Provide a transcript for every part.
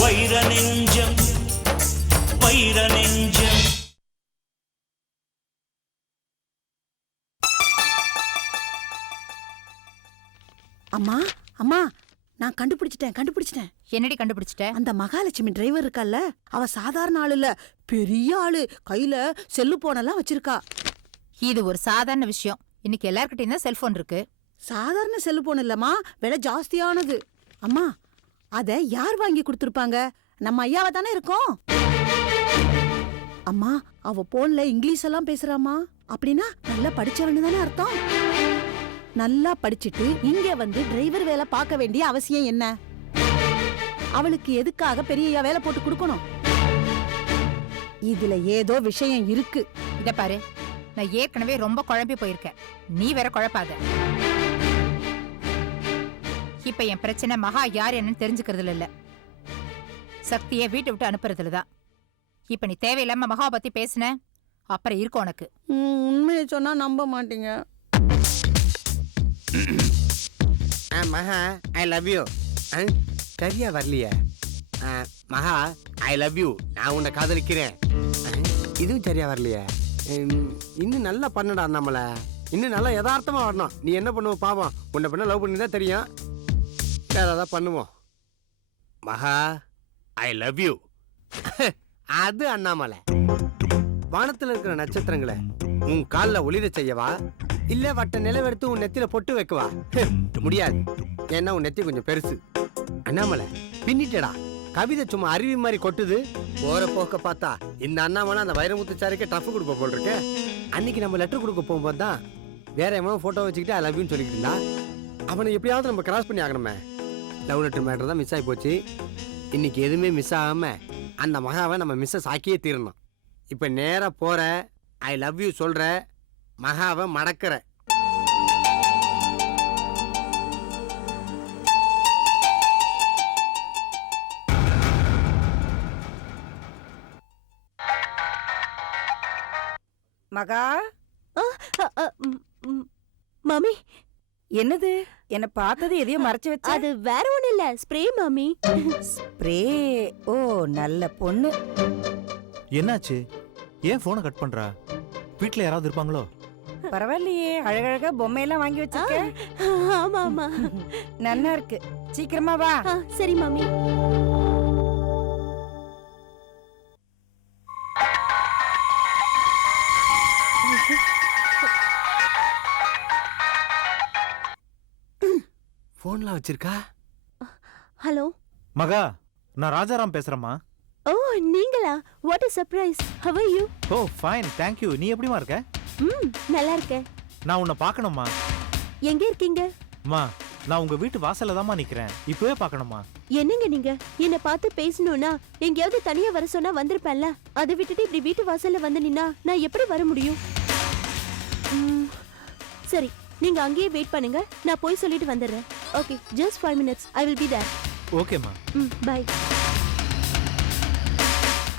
வைர நெஞ்சம் வைர நெஞ்சம். அம்மா அம்மா நான் கண்டுபிடிச்சிட்டேன் கண்டுபிடிச்சிட்டேன். என்னடி கண்டுபிடிச்சிட்ட? அந்த மகாலட்சுமி டிரைவர் இருக்கல்ல அவ சாதாரண ஆளு இல்ல பெரிய ஆளு கையில செல்லு போனெல்லாம் வச்சிருக்கா. இது ஒரு சாதாரண விஷயம். இன்னைக்கு எல்லார்கிட்டயும் தான் செல்போன் இருக்கு. சாதாரண செல்லு போன் இல்லம்மா. விலை ஜாஸ்தியானது. அம்மா அத யார் வாங்கி கொடுத்திருப்பாங்க? நம்ம ஐயாவ தானே இருக்கோம். அம்மா அவ போன்ல இங்கிலீஷ் எல்லாம் பேசுறாமா அப்படின்னா நல்லா படிச்சவன்னு தானே அர்த்தம். நல்லா படிச்சிட்டு இங்க வந்து டிரைவர் வேலை பார்க்க வேண்டிய அவசியம் என்ன? அவளுக்கு எதுக்காக பெரிய வேலை போட்டு கொடுக்கணும்? இதுல ஏதோ விஷயம் இருக்கு. இத பாரு. நான் ஏற்கனவே ரொம்ப குழம்பி போயிருக்கேன் நீ வேற குழப்பாத. இப்ப என் பிரச்சனை மகா யார் என்னன்னு தெரிஞ்சுக்கிறதுல இல்ல. சக்தியை வீட்டை விட்டு அனுப்புறதுல தான் இப்ப நீ தேவையில்லாம மகாவை பத்தி பேசுன? அப்புறம் இருக்கும் உனக்கு? உண்மையை சொன்னா நம்ப மாட்டீங்க. ஆ மகா ஐ லவ் யூ சரியா வரலையே. ஆ, மகா ஐ லவ் யூ நான் உன்னை காதலிக்கிறேன். இதுவும் சரியா வரலையே. இன்னும் நல்லா பண்ணடா நம்மள. இன்னும் நல்லா யதார்த்தமா வரணும். நீ என்ன பண்ணுவ பாவம். உன்னை பண்ண லவ் பண்ணி தான் தெரியும். வேற ஏதாவது பண்ணுவோம். மகா ஐ லவ் யூ அது அண்ணாமலை. வானத்துல இருக்கிற நட்சத்திரங்களை உன் காலில் ஒளிர செய்யவா? இல்ல வட்ட நிலவெடுத்து உன் நெத்தியில பொட்டு வைக்கவா? முடியாது. ஏன்னா உன் நெத்தி கொஞ்சம் பெருசு. அண்ணாமலை பின்னிட்டடா. கவிதை சும்மா அருவி மாதிரி கொட்டுது. போற போக்க பார்த்தா இந்த அண்ணாமலை அந்த வைரமுத்துச்சாரிக்கே டஃப் கொடுப்ப போல் இருக்கு அன்னைக்கு நம்ம லெட்டர் கொடுக்க போகும்போது தான் வேற எவனோ போட்டோ வச்சுக்கிட்டு ஐ லவ்யூன்னு சொல்லிக்கிட்டு இருந்தா. அவனை எப்படியாவது நம்ம கிராஸ் பண்ணி ஆகணுமே. லவ் லெட்டர் மேட்டர் தான் மிஸ் ஆகி போச்சு. இன்னைக்கு எதுவுமே மிஸ் ஆகாம அந்த மகாவை நம்ம மிஸ்ஸை சாக்கியே தீரணும். இப்போ நேராக போகிற ஐ லவ் யூ சொல்கிற மகாவை மடக்கிற மகா? மம்மி என்னது? என்ன பார்த்தது எதையோ மறைச்சு வச்ச? அது வேற ஒண்ணு இல்ல. Spray mummy spray? ஓ நல்ல பொண்ணு. என்னாச்சு? ஏன் போனை கட் பண்றா? வீட்ல யாராவது இருப்பாங்களோ? பரவாயில்லையே. அழகழகா பொம்மையெல்லாம் வாங்கி வச்சிருக்க. ஆமா ஆமா. நல்லா இருக்கு. சீக்கிரமா வா. சரி மம்மி ஃபோன்லாம் வச்சிருக்கா? ஹலோ? மகா நான் ராஜாராம் பேசுறேம்மா. ஓ நீங்களா? What a surprise how are you? ஓ ஃபைன் தேங்க்யூ நீ எப்படிமா இருக்க? ம் நல்லா இருக்கேன். நான் உன்னை பார்க்கணுமா எங்க இருக்கீங்க? அம்மா நான் உங்க வீட்டு வாசல்ல தாம்மா நிக்கிறேன். இப்பவே பார்க்கணுமா என்னங்க நீங்க? என்ன பார்த்து பேசணும்னா எங்கேயாவது தனியா வர சொன்னா வந்திருப்பேன்ல? அதை விட்டுட்டு இப்படி வீட்டு வாசல்ல வந்து நின்னா நான் எப்படி வர முடியும்? ம், சரி நீங்க அங்கேயே வெயிட் பண்ணுங்க. நான் போய் சொல்லிட்டு வந்துடுறேன். Okay just five minutes I will be there ஓகேம்மா ம் bye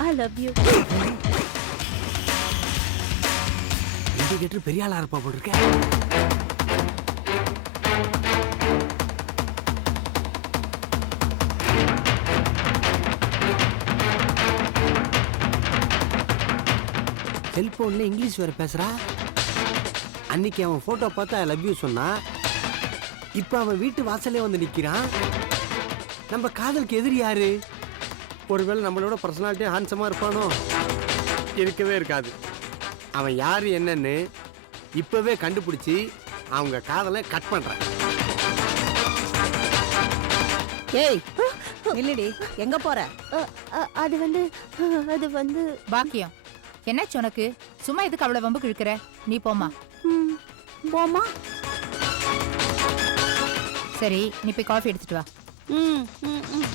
I love you indicator பெரிய ஆளா இருப்பா போல் இருக்க. செல்போன்ல இங்கிலீஷ் வேற பேசுறா. அன்னைக்கு அவன் போட்டோ பார்த்து ஐ லவ் யூ சொன்னா இப்போ அவன் வீட்டு வாசல்லே வந்து நிக்கிறான். நம்ம காதலுக்கு எதிரி யாரு? ஒருவேளை நம்மளோட பர்சனாலிட்டி ஹான்சமா இருப்பானோ? இருக்கவே இருக்காது. அவன் யாரு என்னன்னு இப்பவே கண்டுபிடிச்சி அவங்க காதலை கட் பண்றான். ஏய் நில்லுடி எங்க போற? அது வந்து அது வந்து பாக்கியம். என்னாச்சு உனக்கு? சும்மா எதுக்கு அவ்வளவு வம்புக்கு இழுக்கிற நீ போம்மா. ம், போமா சரி நீ போய் காஃபி எடுத்துட்டு வா. ம் ம் ம்.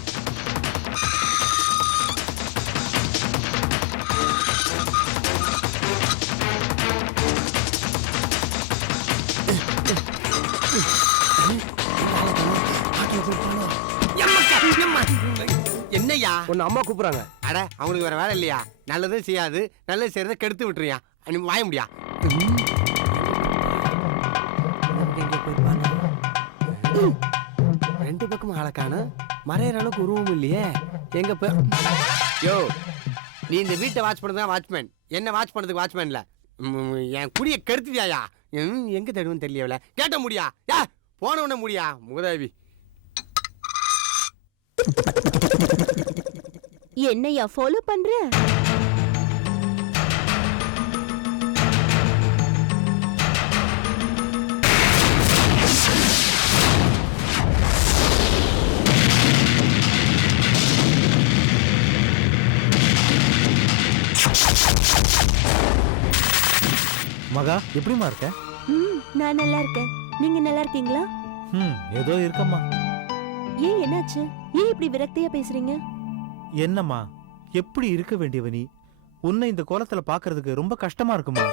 என்னய்யா? உன்னை அம்மா கூப்பிடுறாங்க. அட அவனுக்கு வேற வேலை இல்லையா? நல்லதும் செய்யாது நல்லது செய்யறத கெடுத்து விட்டுறியா? நீ வாய முடியா? ரெண்டு பக்கமும் ஆளை காணோம். மறையிற அளவுக்கு உருவம் இல்லையே. எங்க போய் யோ நீ இந்த வீட்டை வாட்ச் பண்ணது தான் வாட்ச்மேன் என்ன வாட்ச் பண்ணதுக்கு வாட்ச்மேன் என் குடிய கெடுத்துட்டியாயா? எங்க தேடுவோம் தெரியல கேட்ட முடியா? யா போன உடனே முடியா? முகதாவி என்னையா ஃபாலோ பண்ற? மகா எப்படிம்மா இருக்க? ம் நான் நல்லா இருக்கேன். நீங்க நல்லா இருக்கீங்களா? ம் ஏதோ இருக்கம்மா. ஏன் என்னாச்சு? ஏன் இப்படி விரக்தியா பேசுறீங்க? என்னம்மா? எப்படி இருக்க வேண்டியவ நீ? உன்னை இந்த கோலத்துல பாக்குறதுக்கு ரொம்ப கஷ்டமா இருக்குமா?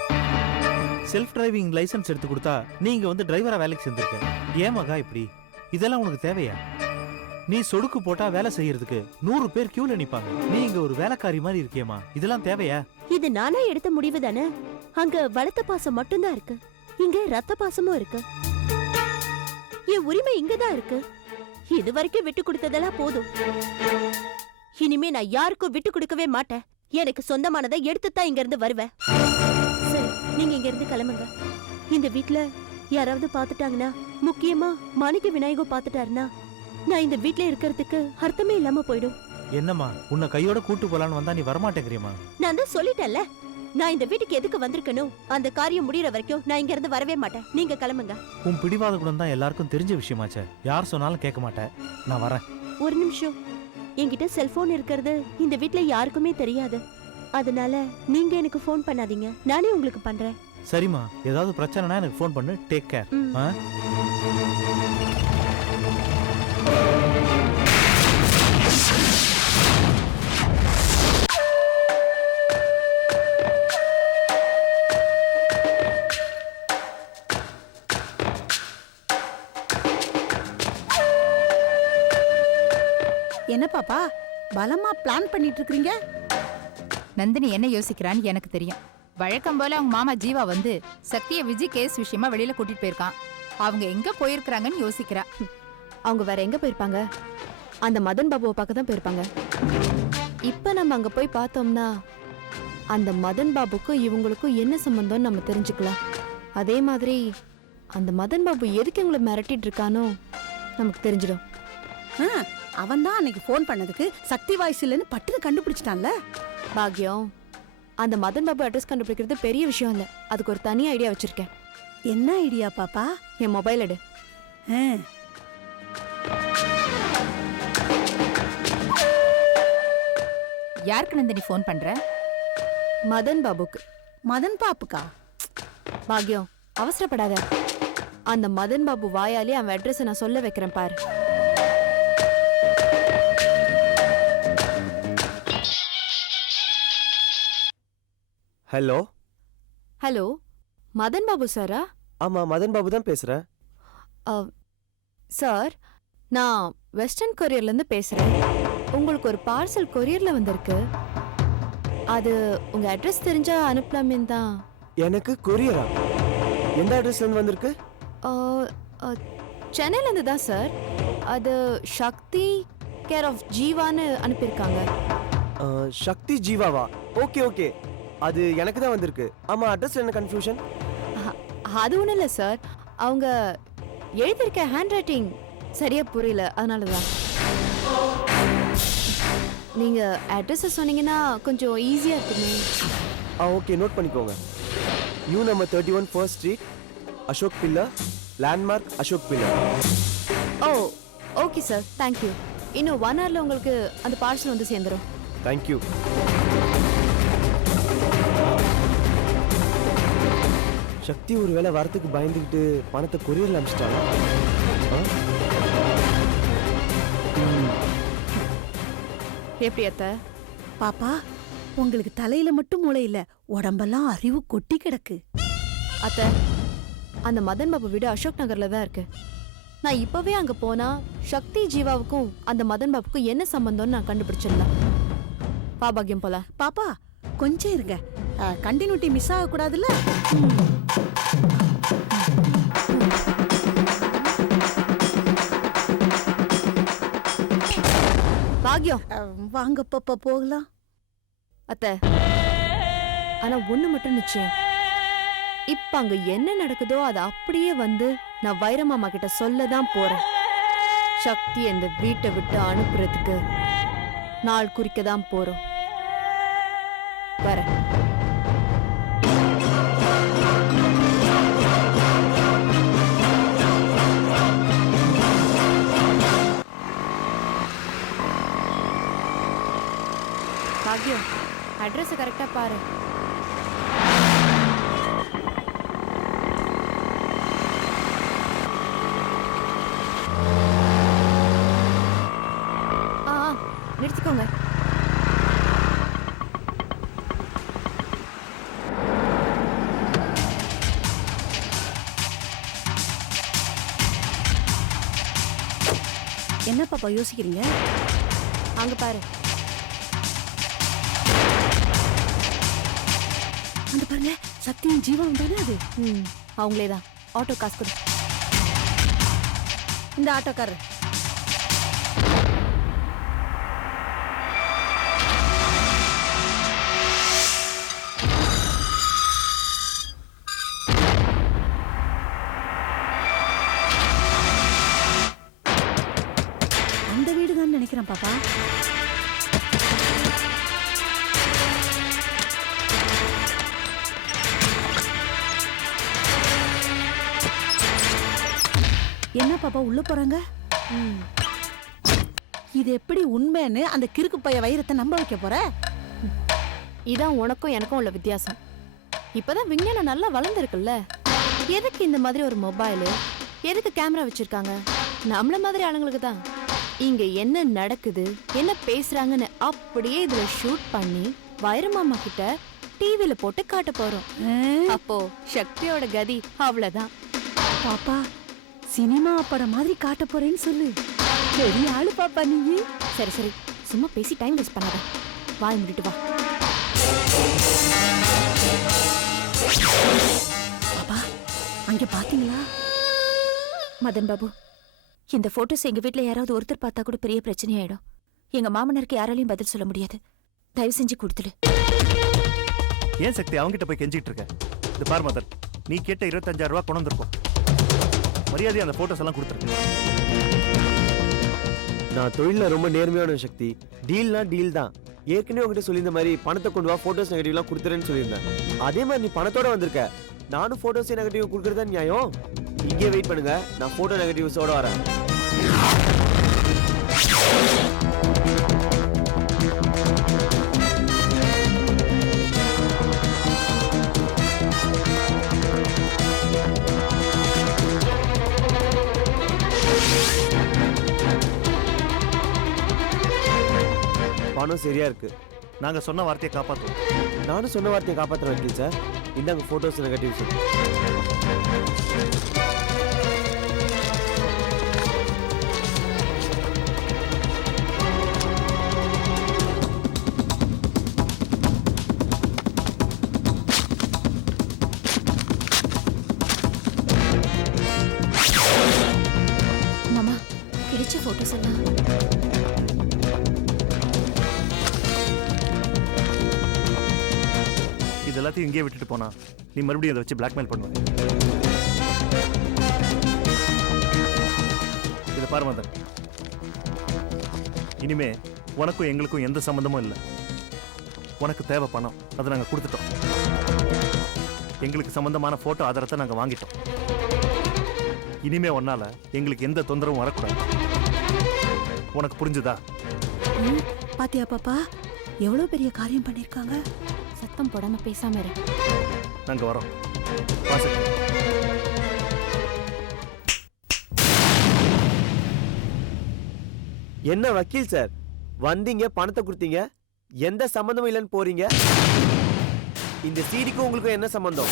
செல்ஃப் டிரைவிங் லைசென்ஸ் எடுத்து கொடுத்தா நீங்க வந்து டிரைவரா வேலைக்கு சேர்ந்திருக்க. ஏன் மகா இப்படி? இதெல்லாம் உனக்கு தேவையா? நீ சொடுக்கு போட்டா வேலை செய்யறதுக்கு நூறு பேர் கியூல நிப்பாங்க. நீ இங்க ஒரு வேலைக்காரி மாதிரி இருக்கியேம்மா. இதெல்லாம் தேவையா? இது நானா எடுத்த முடிவு தானே? அங்க வளர்த்த பாசம் மட்டும்தான் இருக்கு. இங்க ரத்த பாசமும் இருக்கு. என் உரிமை இங்கதான் இருக்கு. இது வரைக்கும் விட்டு கொடுத்ததெல்லாம் போதும். இனிமே நான் யாருக்கும் விட்டு கொடுக்கவே மாட்டேன். எனக்கு சொந்தமானதை எடுத்துத்தான் இங்க இருந்து வருவேன். சரி நீங்க இங்க இருந்து கிளம்புங்க. இந்த வீட்ல யாராவது பாத்துட்டாங்கன்னா முக்கியமா மாணிக்க விநாயகம் பாத்துட்டாருன்னா நான் இந்த வீட்ல இருக்கிறதுக்கு அர்த்தமே இல்லாம போயிடும். என்னம்மா உன்னை கையோட கூட்டு போலான்னு வந்தா நீ வரமாட்டேங்கிறியம்மா. நான் தான் சொல்லிட்டேன்ல. நான் இந்த வீட்டுக்கு எதுக்கு வந்திருக்கணும் அந்த காரியம் முடியற வரைக்கும் நான் இங்க இருந்து வரவே மாட்டேன். நீங்க கிளம்புங்க. உன் பிடிவாத குணம் தான் எல்லாருக்கும் தெரிஞ்ச விஷயமாச்சே. யார் சொன்னாலும் கேட்க மாட்டேன். நான் வரேன். ஒரு நிமிஷம். என்கிட்ட செல்போன் இருக்கிறது இந்த வீட்ல யாருக்குமே தெரியாது. அதனால நீங்க எனக்கு ஃபோன் பண்ணாதீங்க. நானே உங்களுக்கு பண்றேன். சரிம்மா ஏதாவது பிரச்சனைனா எனக்கு ஃபோன் பண்ணு. டேக் கேர் ம். ஆ? பாப்பா? பலமா பிளான் பண்ணிட்டு இருக்கீங்க நந்தினி என்ன யோசிக்கிறான்னு எனக்கு தெரியும். வழக்கம் போல அவங்க மாமா ஜீவா வந்து சக்திய விஜய் கேஸ் விஷயமா வெளியில கூட்டிட்டு போயிருக்கான். அவங்க எங்க போயிருக்கிறாங்கன்னு யோசிக்கிறா. அவங்க வேற எங்க போயிருப்பாங்க? அந்த மதன் பாபுவை பார்க்க தான் போயிருப்பாங்க. இப்ப நம்ம அங்க போய் பார்த்தோம்னா அந்த மதன் பாபுக்கும் இவங்களுக்கும் என்ன சம்பந்தம்னு நம்ம தெரிஞ்சுக்கலாம். அதே மாதிரி அந்த மதன் பாபு எதுக்கு எங்களை மிரட்டிட்டு இருக்கானோ நமக்கு தெரிஞ்சிடும். அவன் தான் அன்னைக்கு ஃபோன் பண்ணதுக்கு சக்தி வாய்ஸ் இல்லைன்னு பட்டுன்னு கண்டுபிடிச்சிட்டான்ல. பாக்யம் அந்த மதன் பாபு அட்ரஸ் கண்டுபிடிக்கிறது பெரிய விஷயம் இல்ல. அதுக்கு ஒரு தனி ஐடியா வச்சிருக்கேன். என்ன ஐடியா பாப்பா? என் மொபைல் எடு. யாருக்கு நந்தினி ஃபோன் பண்ற? மதன் பாபுக்கு. மதன் பாப்புக்கா? பாக்யம் அவசரப்படாத. அந்த மதன் பாபு வாயாலே அவன் அட்ரஸை நான் சொல்ல வைக்கிறேன் பாரு. ஹலோ? ஹலோ மதன் பாபு சாரா? ஆமா மதன் பாபு தான் பேசுறேன் சார் நான் வெஸ்டர்ன் கொரியர்ல இருந்து பேசுறேன். உங்களுக்கு ஒரு பார்சல் கொரியர்ல வந்திருக்கு. அது உங்க அட்ரஸ் தெரிஞ்சா அனுப்பலாமே தான். எனக்கு கொரியரா? எந்த அட்ரஸ்ல இருந்து வந்திருக்கு? ஆ, ஆ, சென்னையில இருந்து தான் சார். அது சக்தி கேர் ஆஃப் ஜீவான்னு அனுப்பியிருக்காங்க. சக்தி ஜீவாவா? Okay okay. அது எனக்கு தான் வந்திருக்கு. ஆமா அட்ரஸ் என்ன கன்ஃபியூஷன் அது ஒன்றும் இல்லை சார் அவங்க எழுதியிருக்க ஹேண்ட் ரைட்டிங் சரியா புரியல அதனால தான் நீங்க அட்ரஸை சொன்னீங்கன்னா கொஞ்சம் ஈஸியா இருக்குமே. ஆ ஓகே நோட் பண்ணிக்கோங்க. New number thirty one first street Ashok pillar landmark Ashok pillar ஓ ஓகே சார் தேங்க்யூ இன்னும் ஒன் ஹவர்ல உங்களுக்கு அந்த பார்சல் வந்து சேர்ந்துடும் தேங்க்யூ சக்தி ஒரு வேளை வரத்துக்கு பயந்துக்கிட்டு பணத்தை கொரியரில் அனுப்பிச்சிட்டாங்க எப்படி அத்தை? பாப்பா உங்களுக்கு தலையில மட்டும் மூளை இல்ல உடம்பெல்லாம் அறிவு கொட்டி கிடக்கு. அத்தை அந்த மதன் பாபு வீடு அசோக் நகர்ல தான் இருக்கு. நான் இப்பவே அங்க போனா சக்தி ஜீவாவுக்கும் அந்த மதன் பாபுக்கும் என்ன சம்பந்தம்னு நான் கண்டுபிடிச்சிடலாம். வா பாக்யம் போலாம். பாப்பா கொஞ்சம் இருங்க. கண்டினியூட்டி மிஸ் ஆக பாக்கியம் வாங்க பாப்பா போகலாம். அத்த ஆனா ஒண்ணு மட்டும் நிச்சயம். இப்ப அங்க என்ன நடக்குதோ அதை அப்படியே வந்து நான் வைரமாமா கிட்ட சொல்லதான் போறேன். சக்தி அந்த வீட்டை விட்டு அனுப்புறதுக்கு நாள் குறிக்க தான் போறோம். வரேன். பாக்யம். அட்ரஸ் கரெக்டா பாரு. ஆ ஆ, நிறுத்திக்கோங்க. என்ன பாப்பா யோசிக்கிறீங்க? அங்க பாரு. அந்த பாருங்க சக்தியும் ஜீவம் தானே அது? ம். அவங்களே தான். ஆட்டோ காசு கொடு. இந்த ஆட்டோக்காரர். அந்த வீடு தான் நினைக்கிறேன் பாப்பா. என்ன பாப்பா உள்ள போறாங்க? இது எப்படி உண்மைன்னு அந்த கிறுக்கு பைய வைரத்தை நம்ப வைக்க போற? இதான் உனக்கும் எனக்கும் உள்ள வித்தியாசம். இப்பதான் விஞ்ஞானம் நல்லா வளர்ந்துருக்குல்ல? எதுக்கு இந்த மாதிரி ஒரு மொபைலு? எதுக்கு கேமரா வச்சிருக்காங்க? நம்மள மாதிரி ஆளுங்களுக்கு தான். இங்க என்ன நடக்குது என்ன பேசுறாங்கன்னு அப்படியே இதுல ஷூட் பண்ணி வைரமாமா கிட்ட டிவில போட்டு காட்ட போறோம். அப்போ சக்தியோட கதி அவ்வளவுதான். பாப்பா சினிமா படம் மாதிரி காட்ட போறேன்னு சொல்லு. பெரிய ஆளு பாப்பா நீ. சரி சரி. சும்மா பேசி டைம் வேஸ்ட் பண்ணாத. வாய் முடிட்டு வா. பாப்பா அங்க பாத்தீங்களா? மதன் பாபு இந்த போட்டோஸ் எங்க வீட்ல யாராவது ஒருத்தர் பார்த்தா கூட பெரிய பிரச்சனையாயிடும். எங்க மாமனாருக்கு யாராலையும் பதில் சொல்ல முடியாது. தயவு செஞ்சு கொடுத்துடு. ஏன் சக்தி அவன்கிட்ட போய் கெஞ்சிட்டு இருக்க? இது பார் மதன் நீ கேட்ட இருபத்தஞ்சாயிரம் ரூபாய் கொண்டு வந்திருக்கோம். மரியாதை அந்த ஃபோட்டோஸ் எல்லாம் கொடுத்துருக்கு நான் தொழிலில் ரொம்ப நேர்மையான சக்தி. டீல்னா டீல் தான். ஏற்கனவே உங்ககிட்ட சொல்லியிருந்த மாதிரி பணத்தை கொண்டு வா ஃபோட்டோஸ் நெகட்டிவ்லாம் கொடுத்துறேன்னு சொல்லியிருந்தேன். அதே மாதிரி நீ பணத்தோட வந்திருக்க. நானும் ஃபோட்டோஸே நெகட்டிவ் கொடுக்குறது நியாயம்? இங்கே வெயிட் பண்ணுங்க. நான் ஃபோட்டோ நெகட்டிவ்ஸோட வரேன். பணம் சரியா இருக்கு. நாங்க சொன்ன வார்த்தையை காப்பாற்றுவோம் நானும் சொன்ன வார்த்தையை காப்பாற்ற வக்கீல் சார். இந்தாங்க ஃபோட்டோஸ் நெகட்டிவ்ஸ் மாமா கிடைச்ச போட்டோஸ் எல்லாம். எல்லாத்தையும் இங்கேயே விட்டுட்டு போனா நீ மறுபடியும் அதை வச்சு பிளாக்மெயில் பண்ணுவ. இதை பாரு மதன். இனிமே உனக்கும் எங்களுக்கும் எந்த சம்மந்தமும் இல்லை. உனக்கு தேவை பணம் அதை நாங்கள் கொடுத்துட்டோம். எங்களுக்கு சம்பந்தமான போட்டோ ஆதாரத்தை நாங்கள் வாங்கிட்டோம். இனிமே உன்னால எங்களுக்கு எந்த தொந்தரவும் வரக்கூடாது. உனக்கு புரிஞ்சுதா? பாத்தியா பாப்பா? எவ்வளவு பெரிய காரியம் பண்ணிருக்காங்க? சத்தம் போடாம பேசாம இரு. நாங்கள் வரோம். என்ன வக்கீல் சார்? வந்தீங்க பணத்தை கொடுத்தீங்க. எந்த சம்பந்தமும் இல்லைன்னு போறீங்க. இந்த சீடிக்கும் உங்களுக்கும் என்ன சம்பந்தம்?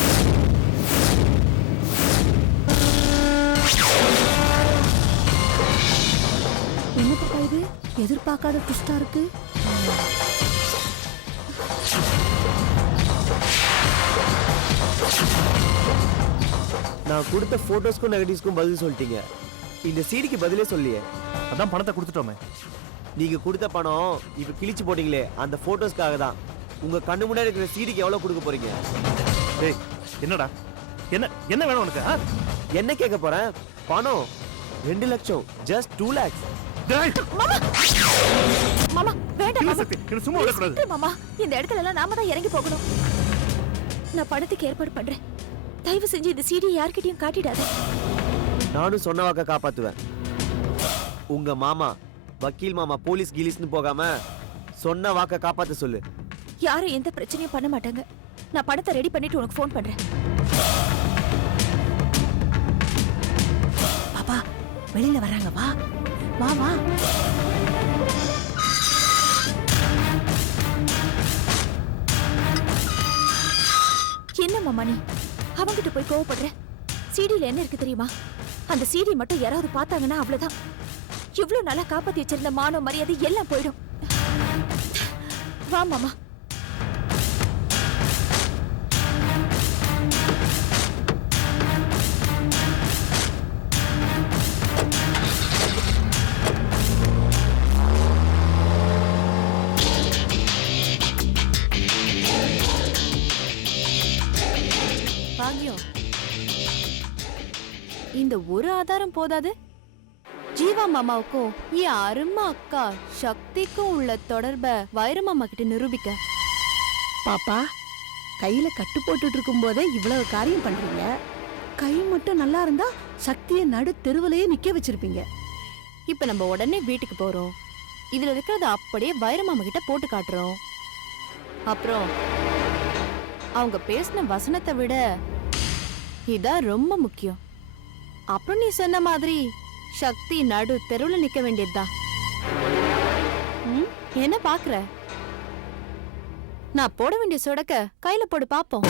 என்ன பாப்பா இது? எதிர்பார்க்காத ட்விஸ்டா இருக்கு. நான் கொடுத்த போட்டோஸ்க்கும் நெகட்டிவ்ஸ்க்கும் பதில் சொல்லிட்டீங்க. இந்த சீடிக்கு பதிலே சொல்லியே. அதான் பணத்தை கொடுத்துட்டோமே. நீங்க கொடுத்த பணம் இப்ப கிழிச்சு போட்டீங்களே அந்த போட்டோஸ்க்காக தான். உங்க கண்ணு முன்னாடி இருக்கிற சீடிக்கு எவ்வளவு கொடுக்க போறீங்க? டேய் என்னடா? என்ன என்ன வேணும் உனக்கு ஆ? என்ன கேட்க போறேன்? பணம் ரெண்டு லட்சம் ஜஸ்ட் டூ லேக்ஸ் டேய், மாமா! வேண்டாம் இல்ல மாமா. சக்தி, என்ன சும்மா விடக்கூடாது. மாமா இந்த இடத்துல எல்லாம் நாம தான் இறங்கி போகணும். நான் பணத்துக்கு ஏற்பாடு பண்றேன். தயவு செஞ்சு இந்த சீடியை யார்கிட்டயும் காட்டிடாத. நானும் சொன்ன வாக்க காப்பாத்துவேன். உங்க மாமா வக்கீல் மாமா போலீஸ் கீலீஸ்னு போகாம சொன்ன வாக்க காப்பாத்த சொல்லு. யாரும் எந்த பிரச்சனையும் பண்ண மாட்டாங்க. நான் பணத்தை ரெடி பண்ணிட்டு உனக்கு ஃபோன் பண்றேன். பாப்பா வெளியில வராங்க வா. வா வா. மணி. நீ அவங்கிட்ட போய் கோவப்படுற சீடியில என்ன இருக்கு தெரியுமா? அந்த சீடி மட்டும் யாராவது பார்த்தாங்கன்னா அவ்வளவுதான். இவ்ளோ நல்லா காப்பாத்தி வச்சிருந்த மானோ மரியாதை எல்லாம் போயிடும். வா மாமா. இந்த ஒரு ஆதாரம் போதாது? ஜீவா மாமாவுக்கும் என் அருமை அக்கா சக்திக்கும் உள்ள தொடர்ப வைரமாமா கிட்ட நிரூபிக்க. பாப்பா கையில கட்டு போட்டுட்டு இருக்கும் போதே இவ்வளவு காரியம் பண்றீங்க. கை மட்டும் நல்லா இருந்தா சக்தியை நடு தெருவிலேயே நிக்க வச்சிருப்பீங்க. இப்ப நம்ம உடனே வீட்டுக்கு போறோம். இதுல இருக்கிறத அப்படியே வைரமாமா கிட்ட போட்டு காட்டுறோம். அப்புறம் அவங்க பேசின வசனத்தை விட இதான் ரொம்ப முக்கியம். அப்புறம் நீ சொன்ன மாதிரி சக்தி நடு தெருவில் நிக்க வேண்டியதுதான் என்ன பாக்குற நான் போட வேண்டிய சொடக்க கையில போடு பாப்போம்